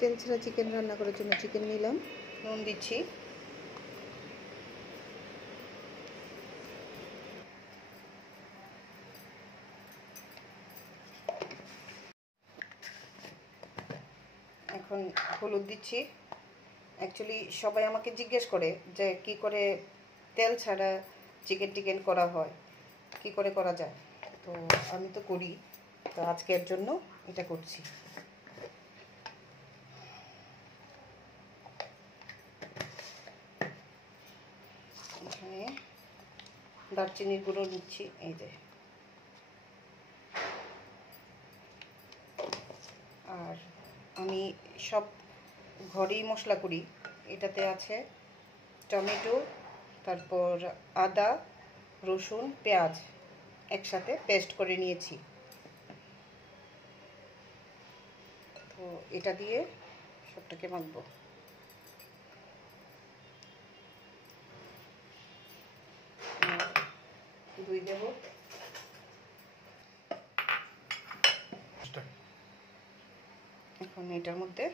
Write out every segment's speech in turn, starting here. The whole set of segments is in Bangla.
তেল ছাড়া চিকেন রান্না করার জন্য চিকেন নিলাম, নুন দিচ্ছি, এখন হলুদ দিচ্ছি। অ্যাকচুয়ালি সবাই আমাকে জিজ্ঞেস করে যে কি করে তেল ছাড়া চিকেন করা হয়, কি করে করা যায়। তো আমি তো করি, তো আজকের জন্য এটা করছি। এখানে দারচিনির গুঁড়ো নিচ্ছি, এই যে, আর আমি সব ঘরেই মশলা করি। এটাতে আছে টমেটো, তারপর আদা, রসুন, পেঁয়াজ একসাথে পেস্ট করে নিয়েছি। তো এটা দিয়ে সবটাকে মাখবো। দই দেব, এখন এটার মধ্যে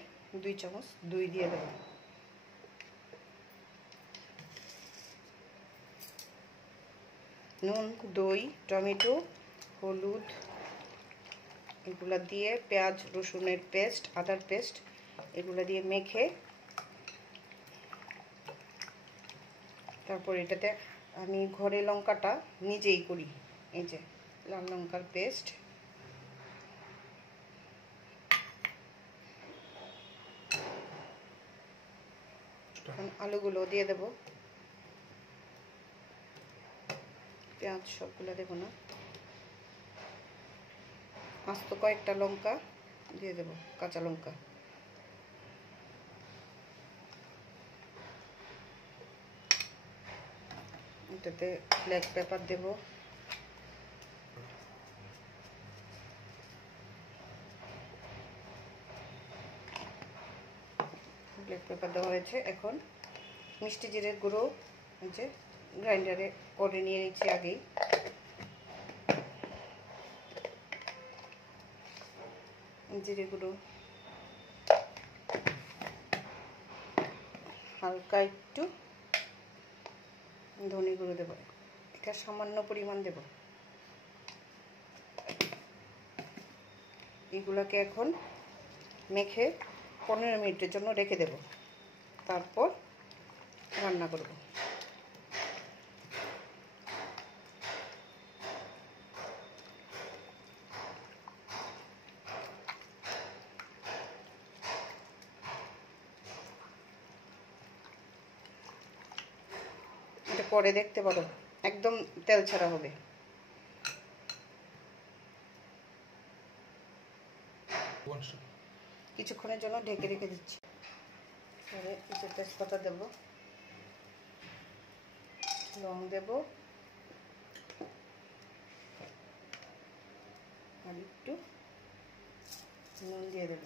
2 চামচ দই দিয়ে দেব। নুন, দই, টমেটো, হলুদ এগুলা দিয়ে, পেঁয়াজ রসুনের পেস্ট, আদার পেস্ট এগুলা দিয়ে মেখে, তারপর এটাতে আমি ঘরে লঙ্কাটা নিজেই করি। এই যে লাল লঙ্কার পেস্ট, এখন আলুগুলো দিয়ে দেব। পেঁয়াজ সবগুলো দেব না, আস্ত কয়েকটা লঙ্কা দিয়ে দেব, কাঁচা লঙ্কা। এটাতে ব্ল্যাক পেপার দেব, ব্ল্যাক পেপার দেওয়া হয়েছে। এখন মিষ্টি জিরের গুঁড়ো, এই যে গ্রাইন্ডারে করে নিয়ে নিচ্ছি আগেই। জিরে গুঁড়ো, হালকা একটু ধনে গুঁড়ো দেবো, এটা সামান্য পরিমাণ দেব। এগুলোকে এখন মেখে 15 মিনিটের জন্য রেখে দেব, তারপর রান্না করব। এটা পরে দেখতে পারো, একদম তেল ছাড়া হবে। কিছুক্ষণের জন্য ঢেকে রেখে দিচ্ছি। পরে কিছু তেজপাতা দেব, লং দেব, আর একটু নুন দিয়ে দেব।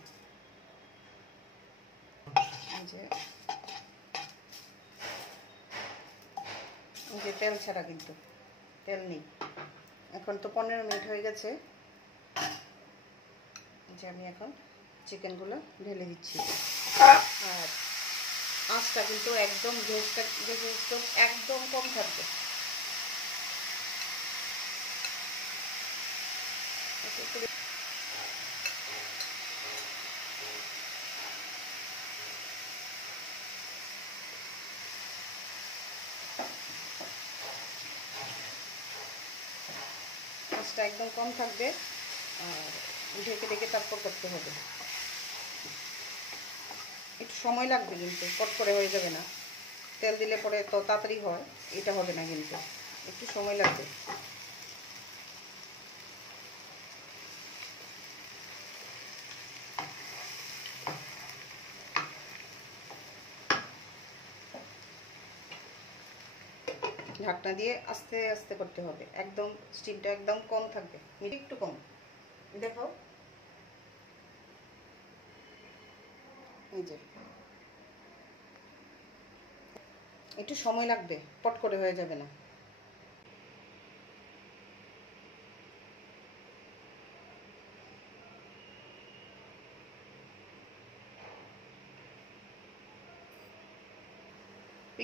যে তেল ছাড়া, কিন্তু তেল নেই। এখন তো 15 মিনিট হয়ে গেছে, যে আমি এখন চিকেনগুলো ঢেলে দিচ্ছি। আর আঁচটা কিন্তু একদম গ্যাসটা একদম কম থাকবে। আঁচটা একদম কম থাকবে, আর ঢেকে ঢেকে তারপর করতে হবে। একটু সময় লাগবে, কিন্তু পট করে হয়ে যাবে না। তেল দিলে পরে তো তাড়াতাড়ি হয়, এটা হবে না, কিন্তু একটু সময় লাগবে। ঢাকনা দিয়ে আস্তে আস্তে করতে হবে, একদম স্টিমটা একদম কম থাকবে, একটু কম। দেখো, এই যে একটু সময় লাগবে, পট করে হয়ে যাবে না।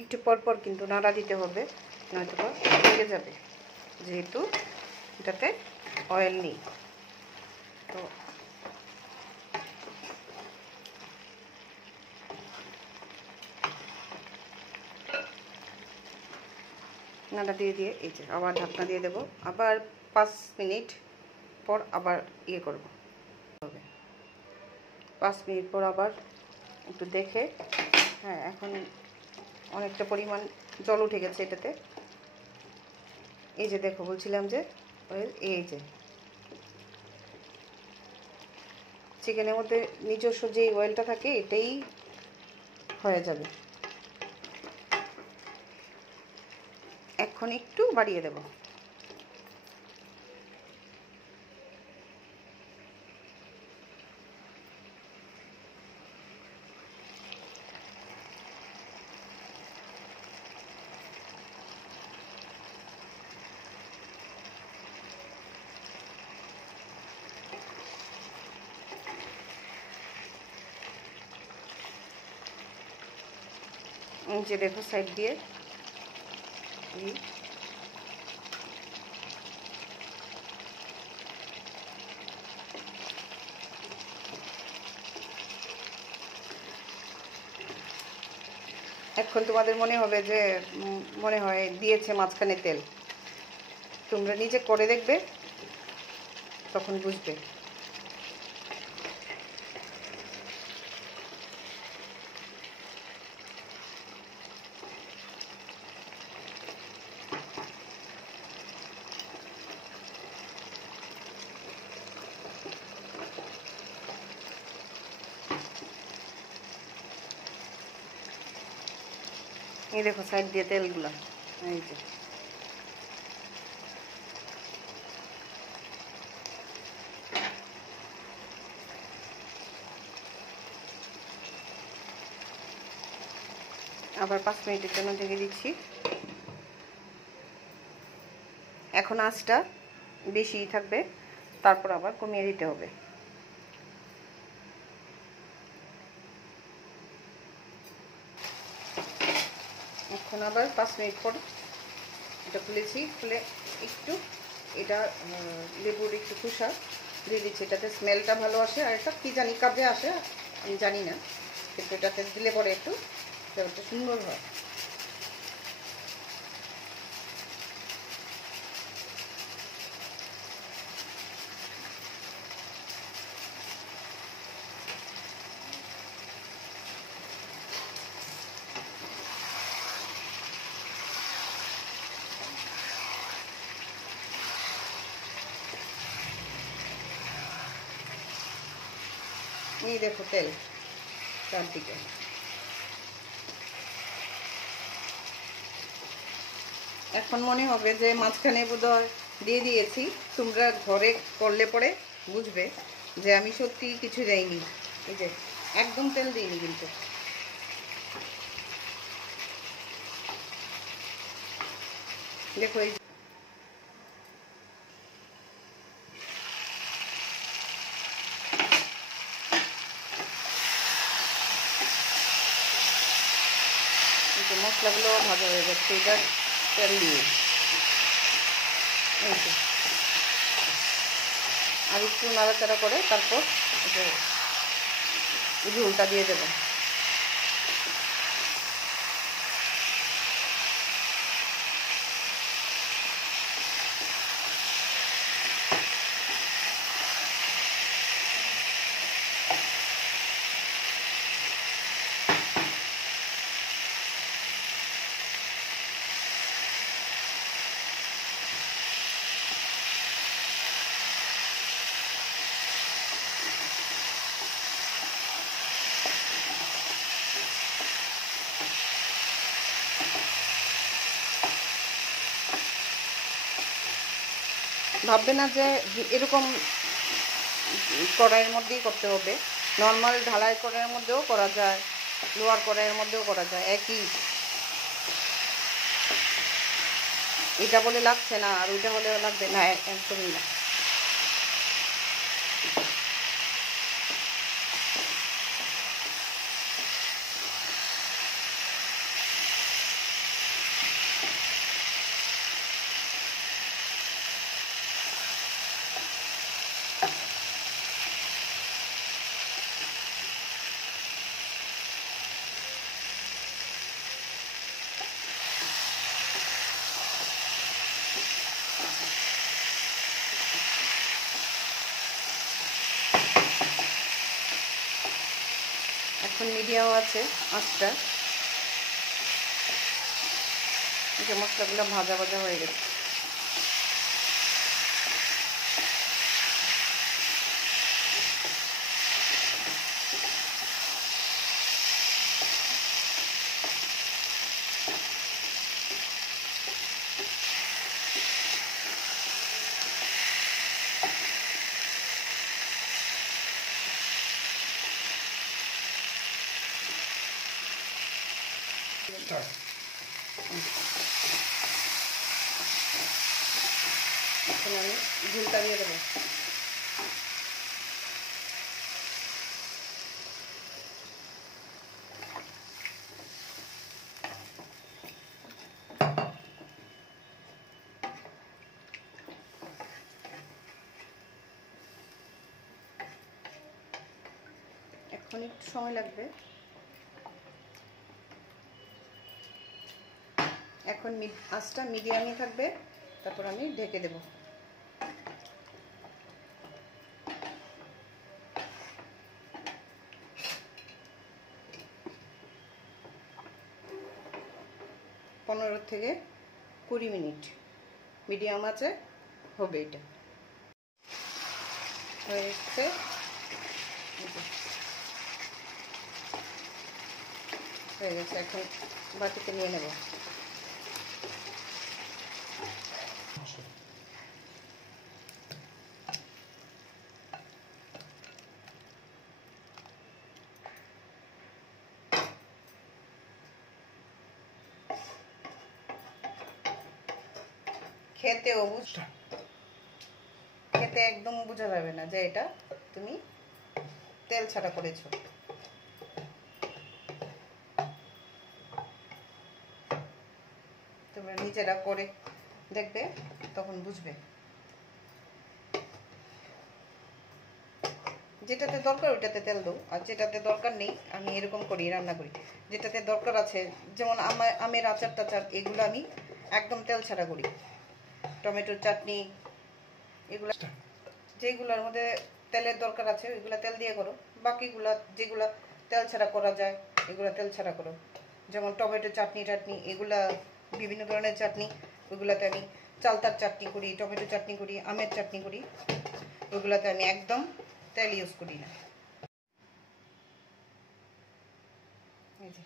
একটু পর পর কিন্তু নাড়া দিতে হবে, নয়তো লেগে যাবে, যেহেতু এটাতে অয়েল নেই। তো নাড়া দিয়ে দিয়ে এই যে আবার ঢাকনা দিয়ে দেবো, আবার 5 মিনিট পর আবার ইয়ে করব হবে। 5 মিনিট পর আবার একটু দেখে, হ্যাঁ এখন অনেকটা পরিমাণ জল উঠে গেছে এটাতে। এই যে দেখো বলছিলাম যে অয়েল, এই যে চিকেনের মধ্যে নিজস্ব যে অয়েলটা থাকে এটাই হয়ে যাবে। এখন একটু বাড়িয়ে দেব। যে দেখো সাইড দিয়ে এখন তোমাদের মনে হবে যে মনে হয় দিয়েছে মাঝখানে তেল, তোমরা নিজে করে দেখবে তখন বুঝবে। এই দেখো সাইড দিয়ে তেলগুলো, এই যে আবার 5 মিনিটের জন্য ঢেকে দিচ্ছি। এখন আঁচটা বেশি থাকবে, তারপর আবার কমিয়ে দিতে হবে। এখন আবার 5 মিনিট পর এটা খুলেছি, খুলে একটু এটা লেবুর একটু খোসা দিয়ে দিচ্ছি, এটাতে স্মেলটা ভালো আসে। আর এটা কী জানি কাজে আসে আমি জানি না, কিন্তু এটাতে দিলে পরে একটু ফ্লেভারটা সুন্দর হয়। এই দেখো তেল চারদিকে। এখন মনে হবে যে মাঝখানে বোধহয় দিয়ে দিয়েছি, তোমরা ঘরে করলে পরে বুঝবে যে আমি সত্যি কিছু দেইনি। এই যে একদম তেল দিইনি কিন্তু। দেখো এই মশলাগুলো ভাজা হয়ে যাচ্ছে এটা তেল দিয়ে। এই যে আর একটু নাড়াচাড়া করে তারপর ঝোলটা দিয়ে দেবো। ভাববে না যে এরকম কড়াইয়ের মধ্যেই করতে হবে, নর্মাল ঢালাই কড়াইয়ের মধ্যেও করা যায়, লোয়ার কড়াইয়ের মধ্যেও করা যায় একই। এটা বলে লাগছে না আর ওইটা হলে লাগবে না, একদমই না। এখন মিডিয়াম আছে আঁচটা। এই যে মশলাগুলো ভাজা ভাজা হয়ে গেছে। এখন আমি ঝোলটা দিয়ে দেবো। এখন একটু সময় লাগবে। এখন আঁচটা মিডিয়ামে থাকবে, তারপর আমি ঢেকে দেব। পনেরো থেকে 20 মিনিট মিডিয়াম আছে হবে। এটা হয়েছে, হয়ে গেছে। এখন বাটিতে নিয়ে নেব। খেতে একদম বোঝা যাবে না যে এটা তুমি তেল ছাড়া করেছো। তোমরা নিজেরা করে দেখবে, তখন বুঝবে। যেটাতে দরকার ওইটাতে তেল দাও, আর যেটাতে দরকার নেই আমি এরকম করি, রান্না করি। যেটাতে দরকার আছে, যেমন আমের আচার টাচার, এগুলো আমি একদম তেল ছাড়া করি। টমেটোর চাটনি, এগুলো যেগুলোর মধ্যে তেলের দরকার আছে ওইগুলো তেল দিয়ে করো। বাকিগুলো যেগুলো তেল ছাড়া করা যায় এগুলো তেল ছাড়া করো। যেমন টমেটো চাটনি টাটনি, এগুলা বিভিন্ন ধরনের চাটনি, ওইগুলোতে আমি চালতার চাটনি করি, টমেটো চাটনি করি, আমের চাটনি করি, ওইগুলোতে আমি একদম তেল ইউজ করি না। এই যে